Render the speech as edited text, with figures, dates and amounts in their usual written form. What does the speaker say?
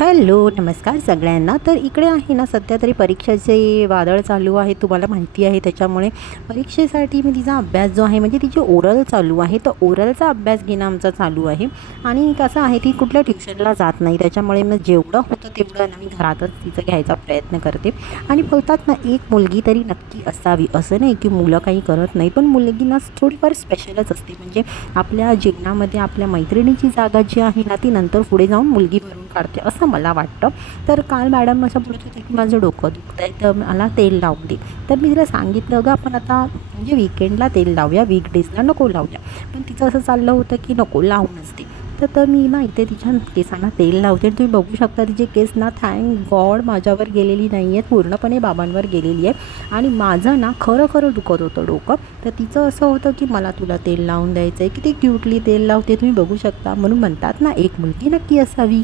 Hello, नमस्कार सगळ्यांना. तर इकडे आहे ना, सध्या तरी परीक्षेचे वादळ चालू आहे, तुम्हाला माहिती आहे. त्याच्यामुळे परीक्षेसाठी मी तिचा अभ्यास जो आहे, म्हणजे तिची ओरल चालू आहे, तर ओरलचा अभ्यास घेणं आमचा चालू आहे. आणि कसं आहे, ती कुठल्या ट्युशनला जात नाही, त्याच्यामुळे मग जेवढं होतं तेवढं ना मी घरातच तिचं घ्यायचा प्रयत्न करते. आणि बोलतात ना, एक मुलगी तरी नक्की असावी, असं नाही की मुलं काही करत नाही, पण मुलगी ना थोडीफार स्पेशलच असते. म्हणजे आपल्या जीवनामध्ये आपल्या मैत्रिणीची जागा जी आहे ना, ती नंतर पुढे जाऊन मुलगी भरून काढते, असं मला वाटतं. तर काल मॅडम असं बोलत होते की माझं डोकं दुखतं आहे, तर मला तेल लावून दे. तर मी तिला सांगितलं, "गं, आपण आता म्हणजे वीकेंडला तेल लावूया, वीकडेजला नको लावूया." पण तिचं असं चाललं होतं की नको लावूनच दे. तर मी ना इथे तिच्या केसांना तेल लावते आणि तुम्ही बघू शकता तिचे केस ना थँक गॉड माझ्यावर गेलेली नाही आहेत, पूर्णपणे बाबांवर गेलेली आहे. आणि माझं ना खरं खरं दुखत होतं डोकं. तर तिचं असं होतं की मला तुला तेल लावून द्यायचं आहे, किती क्यूटली तेल लावते तुम्ही बघू शकता. म्हणून म्हणतात ना, एक मुलगी नक्की असावी.